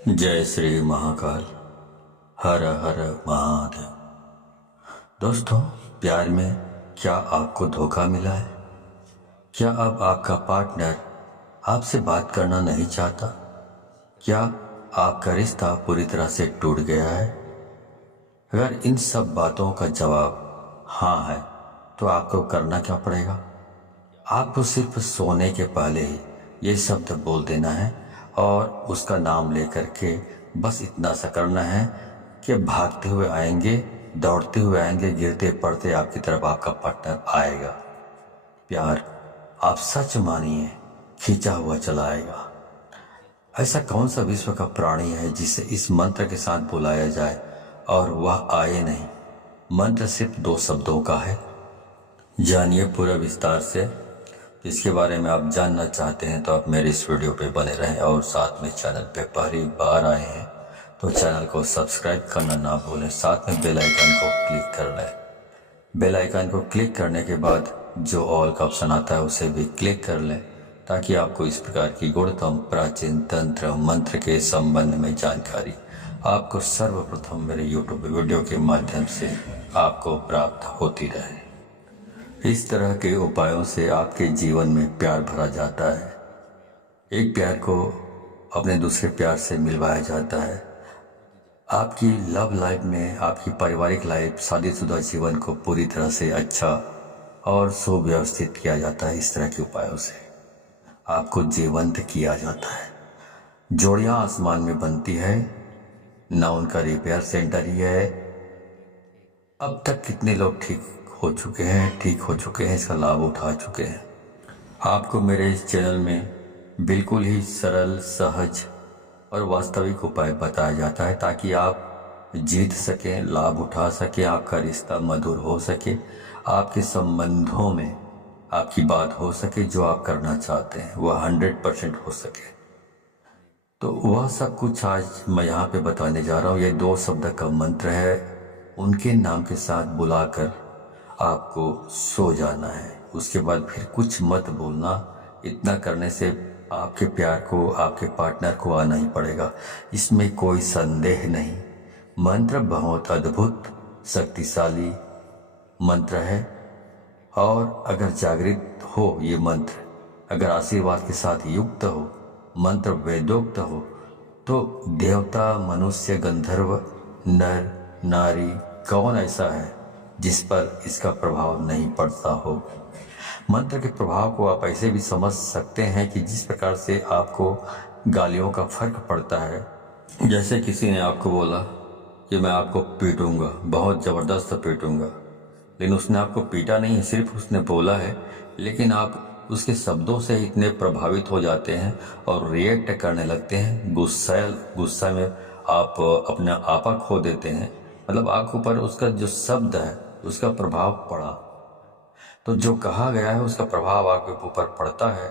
जय श्री महाकाल। हर हर महादेव। दोस्तों, प्यार में क्या आपको धोखा मिला है? क्या अब आपका पार्टनर आपसे बात करना नहीं चाहता? क्या आपका रिश्ता पूरी तरह से टूट गया है? अगर इन सब बातों का जवाब हाँ है तो आपको करना क्या पड़ेगा? आपको सिर्फ सोने के पहले ही ये शब्द बोल देना है और उसका नाम लेकर के बस इतना सा करना है कि भागते हुए आएंगे, दौड़ते हुए आएंगे, गिरते पड़ते आपकी तरफ आपका पार्टनर आएगा। प्यार आप सच मानिए खींचा हुआ चला आएगा। ऐसा कौन सा विश्व का प्राणी है जिसे इस मंत्र के साथ बुलाया जाए और वह आए नहीं? मंत्र सिर्फ 2 शब्दों का है। जानिए पूरा विस्तार से। इसके बारे में आप जानना चाहते हैं तो आप मेरे इस वीडियो पे बने रहें और साथ में चैनल पे पहली बार आए हैं तो चैनल को सब्सक्राइब करना ना भूलें, साथ में बेल आइकन को क्लिक कर लें। बेल आइकन को क्लिक करने के बाद जो ऑल का ऑप्शन आता है उसे भी क्लिक कर लें ताकि आपको इस प्रकार की गुणतम प्राचीन तंत्र मंत्र के संबंध में जानकारी आपको सर्वप्रथम मेरे यूट्यूब वीडियो के माध्यम से आपको प्राप्त होती रहे। इस तरह के उपायों से आपके जीवन में प्यार भरा जाता है। एक प्यार को अपने दूसरे प्यार से मिलवाया जाता है। आपकी लव लाइफ में, आपकी पारिवारिक लाइफ, शादीशुदा जीवन को पूरी तरह से अच्छा और सुव्यवस्थित किया जाता है। इस तरह के उपायों से आपको जीवंत किया जाता है। जोड़ियां आसमान में बनती है, ना उनका रिपेयर सेंटर ही है। अब तक कितने लोग ठीक हो चुके हैं, इसका लाभ उठा चुके हैं। आपको मेरे इस चैनल में बिल्कुल ही सरल, सहज और वास्तविक उपाय बताया जाता है ताकि आप जीत सकें, लाभ उठा सकें, आपका रिश्ता मधुर हो सके, आपके संबंधों में आपकी बात हो सके, जो आप करना चाहते हैं वह 100% हो सके। तो वह सब कुछ आज मैं यहाँ पे बताने जा रहा हूँ। ये 2 शब्द का मंत्र है। उनके नाम के साथ बुलाकर आपको सो जाना है। उसके बाद फिर कुछ मत बोलना। इतना करने से आपके प्यार को, आपके पार्टनर को आना ही पड़ेगा, इसमें कोई संदेह नहीं। मंत्र बहुत अद्भुत, शक्तिशाली मंत्र है और अगर जागृत हो ये मंत्र, अगर आशीर्वाद के साथ युक्त हो, मंत्र वेदोक्त हो, तो देवता, मनुष्य, गंधर्व, नर, नारी, कौन ऐसा है जिस पर इसका प्रभाव नहीं पड़ता हो। मंत्र के प्रभाव को आप ऐसे भी समझ सकते हैं कि जिस प्रकार से आपको गालियों का फर्क पड़ता है। जैसे किसी ने आपको बोला कि मैं आपको पीटूंगा, बहुत ज़बरदस्त पीटूंगा, लेकिन उसने आपको पीटा नहीं है, सिर्फ उसने बोला है, लेकिन आप उसके शब्दों से इतने प्रभावित हो जाते हैं और रिएक्ट करने लगते हैं। गुस्सा में आप अपना आपा खो देते हैं। मतलब आपके ऊपर उसका जो शब्द है उसका प्रभाव पड़ा, तो जो कहा गया है उसका प्रभाव आपके ऊपर पड़ता है।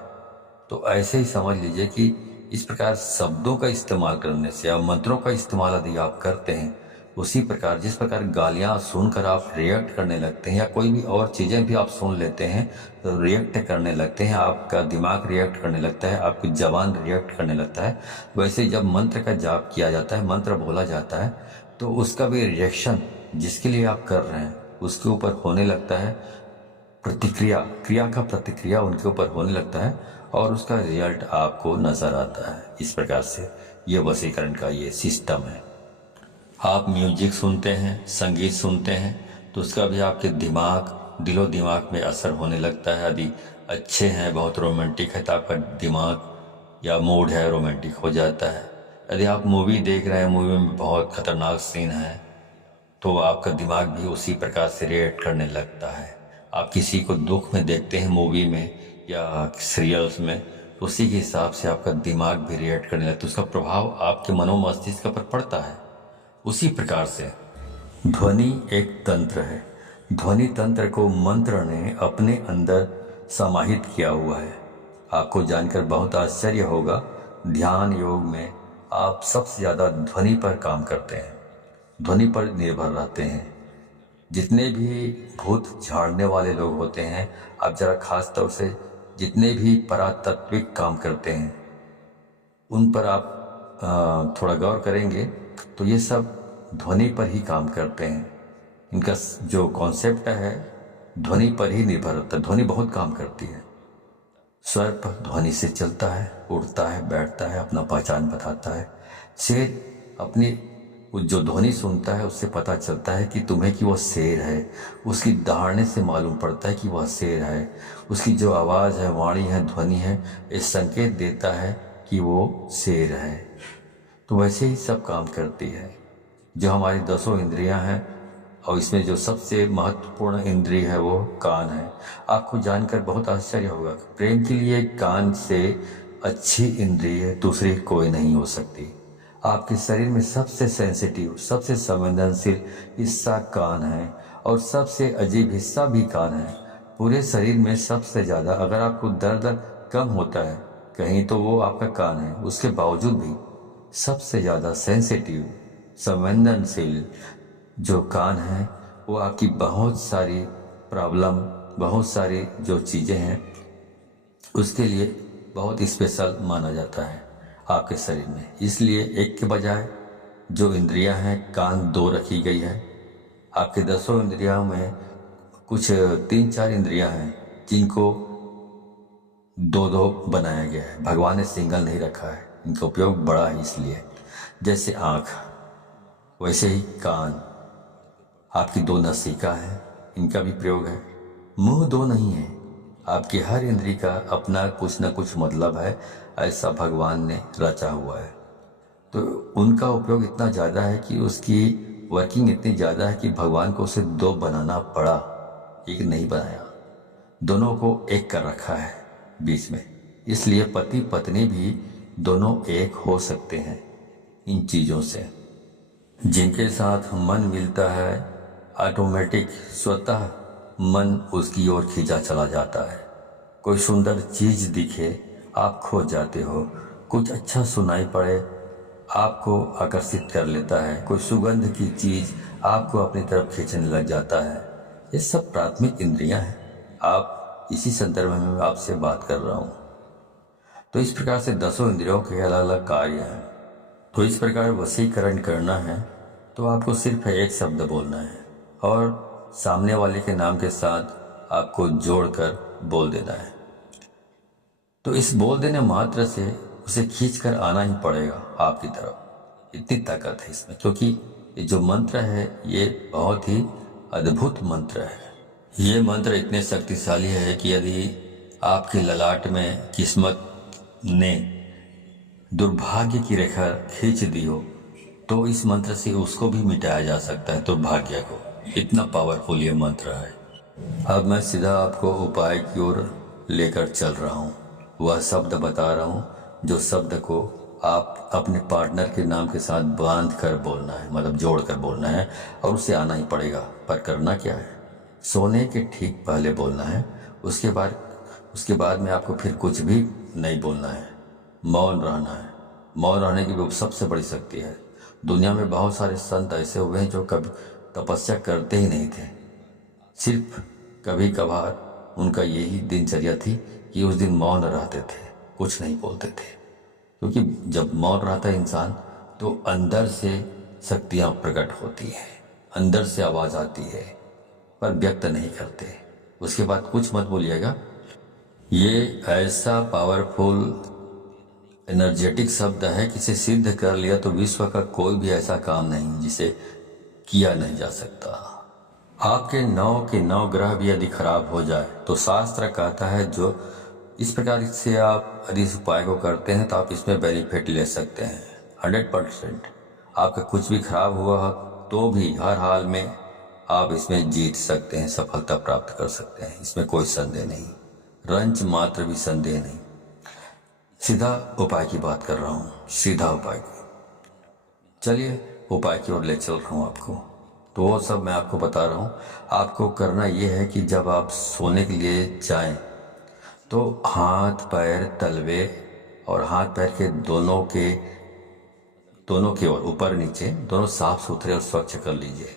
तो ऐसे ही समझ लीजिए कि इस प्रकार शब्दों का इस्तेमाल करने से या मंत्रों का इस्तेमाल यदि आप करते हैं, उसी प्रकार जिस प्रकार गालियां सुनकर आप रिएक्ट करने लगते हैं या कोई भी और चीज़ें भी आप सुन लेते हैं तो रिएक्ट करने लगते हैं, आपका दिमाग रिएक्ट करने लगता है, आपकी जबान रिएक्ट करने लगता है। वैसे जब मंत्र का जाप किया जाता है, मंत्र बोला जाता है, तो उसका भी रिएक्शन जिसके लिए आप कर रहे हैं उसके ऊपर होने लगता है। प्रतिक्रिया, क्रिया का प्रतिक्रिया उनके ऊपर होने लगता है और उसका रिजल्ट आपको नजर आता है। इस प्रकार से ये वशीकरण का ये सिस्टम है। आप म्यूजिक सुनते हैं, संगीत सुनते हैं, तो उसका भी आपके दिमाग, दिलो दिमाग में असर होने लगता है। यदि अच्छे हैं, बहुत रोमांटिक है, तो आपका दिमाग या मूड है रोमांटिक हो जाता है। यदि आप मूवी देख रहे हैं, मूवी में बहुत खतरनाक सीन है, तो आपका दिमाग भी उसी प्रकार से रिएक्ट करने लगता है। आप किसी को दुख में देखते हैं मूवी में या सीरियल्स में, तो उसी के हिसाब से आपका दिमाग भी रिएक्ट करने लगता है, उसका प्रभाव आपके मनोमस्तिष्क पर पड़ता है। उसी प्रकार से ध्वनि एक तंत्र है। ध्वनि तंत्र को मंत्र ने अपने अंदर समाहित किया हुआ है। आपको जानकर बहुत आश्चर्य होगा, ध्यान योग में आप सबसे ज़्यादा ध्वनि पर काम करते हैं, ध्वनि पर निर्भर रहते हैं। जितने भी भूत झाड़ने वाले लोग होते हैं, आप जरा खास तौर से जितने भी परातात्विक काम करते हैं उन पर आप थोड़ा गौर करेंगे तो ये सब ध्वनि पर ही काम करते हैं। इनका जो कॉन्सेप्ट है ध्वनि पर ही निर्भर होता है। ध्वनि बहुत काम करती है। स्वर पर ध्वनि से चलता है, उड़ता है, बैठता है, अपना पहचान बताता है। शेर अपनी जो ध्वनि सुनता है उससे पता चलता है कि तुम्हें कि वह शेर है। उसकी दहाड़ने से मालूम पड़ता है कि वह शेर है। उसकी जो आवाज़ है, वाणी है, ध्वनि है, ये संकेत देता है कि वो शेर है। तो वैसे ही सब काम करती है। जो हमारी 10 इंद्रियां हैं और इसमें जो सबसे महत्वपूर्ण इंद्रिय है वो कान है। आपको जानकर बहुत आश्चर्य होगा, प्रेम के लिए कान से अच्छी इंद्रिय दूसरी कोई नहीं हो सकती। आपके शरीर में सबसे सेंसिटिव, सबसे संवेदनशील हिस्सा कान है और सबसे अजीब हिस्सा भी कान है। पूरे शरीर में सबसे ज़्यादा अगर आपको दर्द कम होता है कहीं तो वो आपका कान है। उसके बावजूद भी सबसे ज़्यादा सेंसिटिव, संवेदनशील जो कान है वो आपकी बहुत सारी प्रॉब्लम, बहुत सारी जो चीज़ें हैं उसके लिए बहुत स्पेशल माना जाता है आपके शरीर में। इसलिए एक के बजाय जो इंद्रियां हैं कान 2 रखी गई है। आपके 10 इंद्रियों में कुछ 3-4 इंद्रियां हैं जिनको 2-2 बनाया गया है। भगवान ने सिंगल नहीं रखा है, इनका उपयोग बड़ा है। इसलिए जैसे आँख वैसे ही कान, आपकी 2 नासिका है, इनका भी प्रयोग है। मुंह 2 नहीं है। आपकी हर इंद्री का अपना कुछ न कुछ मतलब है, ऐसा भगवान ने रचा हुआ है। तो उनका उपयोग इतना ज़्यादा है कि उसकी वर्किंग इतनी ज़्यादा है कि भगवान को उसे 2 बनाना पड़ा, एक नहीं बनाया। दोनों को एक कर रखा है बीच में। इसलिए पति पत्नी भी दोनों एक हो सकते हैं इन चीज़ों से। जिनके साथ मन मिलता है ऑटोमेटिक स्वतः मन उसकी ओर खींचा चला जाता है। कोई सुंदर चीज़ दिखे आप खो जाते हो। कुछ अच्छा सुनाई पड़े आपको आकर्षित कर लेता है। कोई सुगंध की चीज़ आपको अपनी तरफ खींचने लग जाता है। ये सब प्राथमिक इंद्रियां हैं। आप इसी संदर्भ में मैं आपसे बात कर रहा हूँ। तो इस प्रकार से 10 इंद्रियों के अलग अलग कार्य हैं। तो इस प्रकार वशीकरण करना है तो आपको सिर्फ एक शब्द बोलना है और सामने वाले के नाम के साथ आपको जोड़कर बोल देना है। तो इस बोल देने मात्र से उसे खींचकर आना ही पड़ेगा आपकी तरफ। इतनी ताकत है इसमें, क्योंकि ये जो मंत्र है ये बहुत ही अद्भुत मंत्र है। ये मंत्र इतने शक्तिशाली है कि यदि आपके ललाट में किस्मत ने दुर्भाग्य की रेखा खींच दी हो तो इस मंत्र से उसको भी मिटाया जा सकता है, दुर्भाग्य को। इतना पावरफुल ये मंत्र है। अब मैं सीधा आपको उपाय की ओर लेकर चल रहा हूँ। वह शब्द बता रहा हूँ जो शब्द को आप अपने पार्टनर के नाम के साथ बांध कर बोलना है, मतलब जोड़ कर बोलना है और उसे आना ही पड़ेगा। पर करना क्या है, सोने के ठीक पहले बोलना है। उसके बाद में आपको फिर कुछ भी नहीं बोलना है, मौन रहना है। मौन रहने की भी सबसे बड़ी शक्ति है। दुनिया में बहुत सारे संत ऐसे हुए हैं जो कभी तपस्या करते ही नहीं थे। सिर्फ कभी कभार उनका यही दिनचर्या थी कि उस दिन मौन रहते थे, कुछ नहीं बोलते थे। क्योंकि जब मौन रहता है इंसान तो अंदर से शक्तियाँ प्रकट होती हैं, अंदर से आवाज़ आती है, पर व्यक्त नहीं करते। उसके बाद कुछ मत बोलिएगा। ये ऐसा पावरफुल एनर्जेटिक शब्द है कि इसे सिद्ध कर लिया तो विश्व का कोई भी ऐसा काम नहीं जिसे किया नहीं जा सकता। आपके 9 के 9 ग्रह भी यदि खराब हो जाए तो शास्त्र कहता है जो इस प्रकार से आप यदि इस उपाय को करते हैं तो आप इसमें बेनिफिट ले सकते हैं 100%। आपका कुछ भी खराब हुआ तो भी हर हाल में आप इसमें जीत सकते हैं, सफलता प्राप्त कर सकते हैं। इसमें कोई संदेह नहीं, रंच मात्र भी संदेह नहीं। सीधा उपाय की बात कर रहा हूँ, सीधा उपाय की। चलिए उपाय की ओर ले चल रहा हूँ आपको। तो वो सब मैं आपको बता रहा हूँ। आपको करना ये है कि जब आप सोने के लिए जाएं तो हाथ पैर तलवे और हाथ पैर के दोनों के ओर ऊपर नीचे दोनों साफ सुथरे और स्वच्छ कर लीजिए।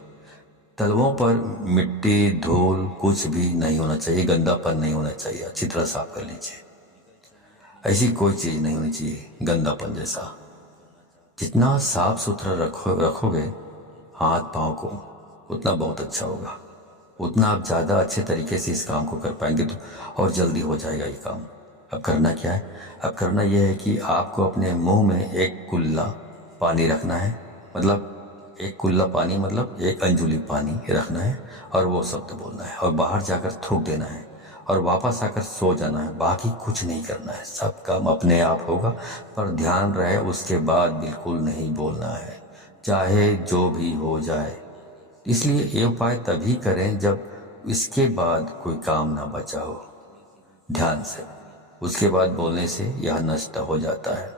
तलवों पर मिट्टी धूल कुछ भी नहीं होना चाहिए, गंदापन नहीं होना चाहिए। अच्छी तरह साफ कर लीजिए। ऐसी कोई चीज़ नहीं होनी चाहिए गंदापन जैसा। जितना साफ सुथरा रखोगे हाथ पाँव को, उतना बहुत अच्छा होगा, उतना आप ज़्यादा अच्छे तरीके से इस काम को कर पाएंगे तो और जल्दी हो जाएगा ये काम। अब करना क्या है? अब करना यह है कि आपको अपने मुंह में एक कुल्ला पानी रखना है, मतलब एक कुल्ला पानी मतलब एक अंजुली पानी रखना है और वो शब्द बोलना है और बाहर जाकर थूक देना है और वापस आकर सो जाना है। बाकी कुछ नहीं करना है, सब काम अपने आप होगा। पर ध्यान रहे उसके बाद बिल्कुल नहीं बोलना है, चाहे जो भी हो जाए। इसलिए ये उपाय तभी करें जब इसके बाद कोई काम ना बचा हो। ध्यान से उसके बाद बोलने से यह नष्ट हो जाता है,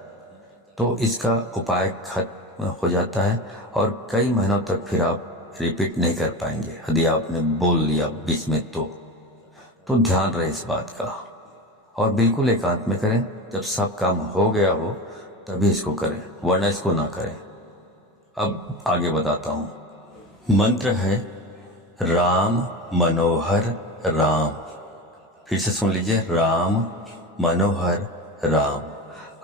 तो इसका उपाय खत्म हो जाता है और कई महीनों तक फिर आप रिपीट नहीं कर पाएंगे यदि आपने बोल लिया बीच में तो ध्यान रहे इस बात का। और बिल्कुल एकांत में करें, जब सब काम हो गया हो तभी इसको करें, वरना इसको ना करें। अब आगे बताता हूँ। मंत्र है राम मनोहर राम। फिर से सुन लीजिए, राम मनोहर राम।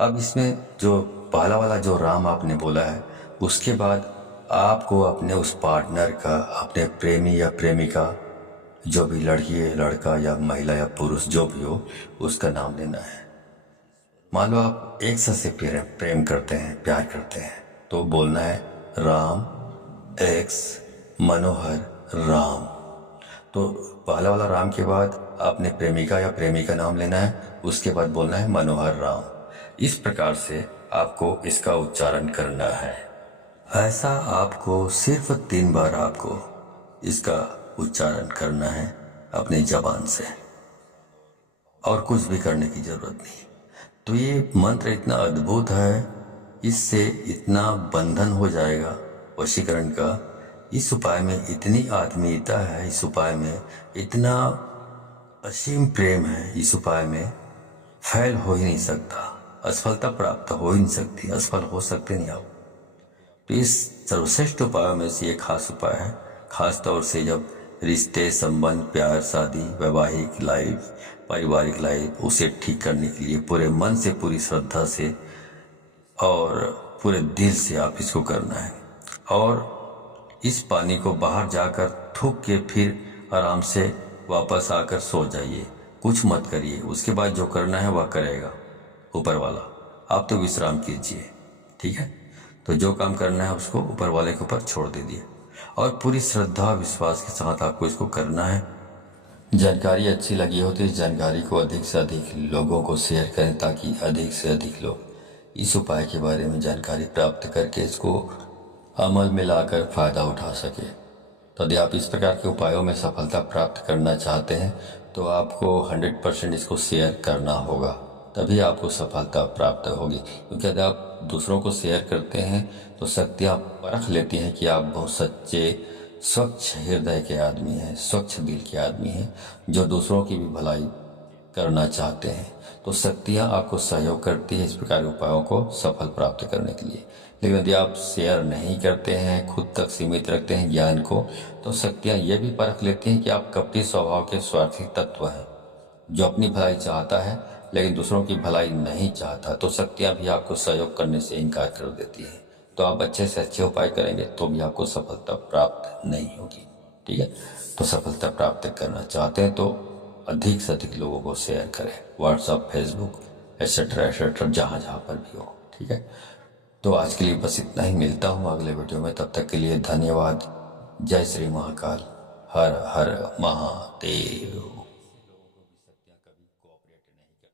अब इसमें जो पहला वाला जो राम आपने बोला है, उसके बाद आपको अपने उस पार्टनर का, अपने प्रेमी या प्रेमिका, जो भी लड़की है, लड़का या महिला या पुरुष जो भी हो, उसका नाम लेना है। मान लो आप एक से प्रेम करते हैं, प्यार करते हैं, तो बोलना है राम एक्स मनोहर राम। तो पहला वाला राम के बाद आपने प्रेमिका या प्रेमी का नाम लेना है, उसके बाद बोलना है मनोहर राम। इस प्रकार से आपको इसका उच्चारण करना है। ऐसा आपको सिर्फ 3 बार आपको इसका उच्चारण करना है अपनी जबान से, और कुछ भी करने की जरूरत नहीं। तो ये मंत्र इतना अद्भुत है, इससे इतना बंधन हो जाएगा वशीकरण का। इस उपाय में इतनी आत्मीयता है, इस उपाय में इतना असीम प्रेम है, इस उपाय में फैल हो ही नहीं सकता, असफलता प्राप्त हो ही नहीं सकती, असफल हो सकते नहीं आप। तो इस सर्वश्रेष्ठ उपायों में से ये खास उपाय है, खास तौर से जब रिश्ते, संबंध, प्यार, शादी, वैवाहिक लाइफ, पारिवारिक लाइफ, उसे ठीक करने के लिए पूरे मन से, पूरी श्रद्धा से और पूरे दिल से आप इसको करना है। और इस पानी को बाहर जाकर थूक के फिर आराम से वापस आकर सो जाइए, कुछ मत करिए। उसके बाद जो करना है वह करेगा ऊपर वाला, आप तो विश्राम कीजिए, ठीक है। तो जो काम करना है उसको ऊपर वाले के ऊपर छोड़ दीजिए और पूरी श्रद्धा विश्वास के साथ आपको इसको करना है। जानकारी अच्छी लगी हो तो इस जानकारी को अधिक से अधिक लोगों को शेयर करें, ताकि अधिक से अधिक लोग इस उपाय के बारे में जानकारी प्राप्त करके इसको अमल में लाकर फायदा उठा सके। तो यदि आप इस प्रकार के उपायों में सफलता प्राप्त करना चाहते हैं तो आपको 100% इसको शेयर करना होगा, तभी आपको सफलता प्राप्त होगी। क्योंकि यदि आप दूसरों को शेयर करते हैं तो शक्तियाँ परख लेती हैं कि आप बहुत सच्चे, स्वच्छ हृदय के आदमी हैं, स्वच्छ दिल के आदमी हैं, जो दूसरों की भी भलाई करना चाहते हैं। तो शक्तियाँ आपको सहयोग करती है इस प्रकार के उपायों को सफल प्राप्त करने के लिए। लेकिन यदि आप शेयर नहीं करते हैं, खुद तक सीमित रखते हैं ज्ञान को, तो शक्तियाँ ये भी परख लेती हैं कि आप कपटी स्वभाव के स्वार्थी तत्व हैं, जो अपनी भलाई चाहता है लेकिन दूसरों की भलाई नहीं चाहता। तो शक्तियाँ भी आपको सहयोग करने से इनकार कर देती है। तो आप अच्छे से अच्छे उपाय करेंगे तो भी आपको सफलता प्राप्त नहीं होगी, ठीक है। तो सफलता प्राप्त करना चाहते हैं तो अधिक से अधिक लोगों को शेयर करें, व्हाट्सएप, फेसबुक, एट्सेट्रा एट्सेट्रा, जहाँ जहाँ पर भी हो, ठीक है। तो आज के लिए बस इतना ही, मिलता हूँ अगले वीडियो में, तब तक के लिए धन्यवाद। जय श्री महाकाल, हर हर महादेव।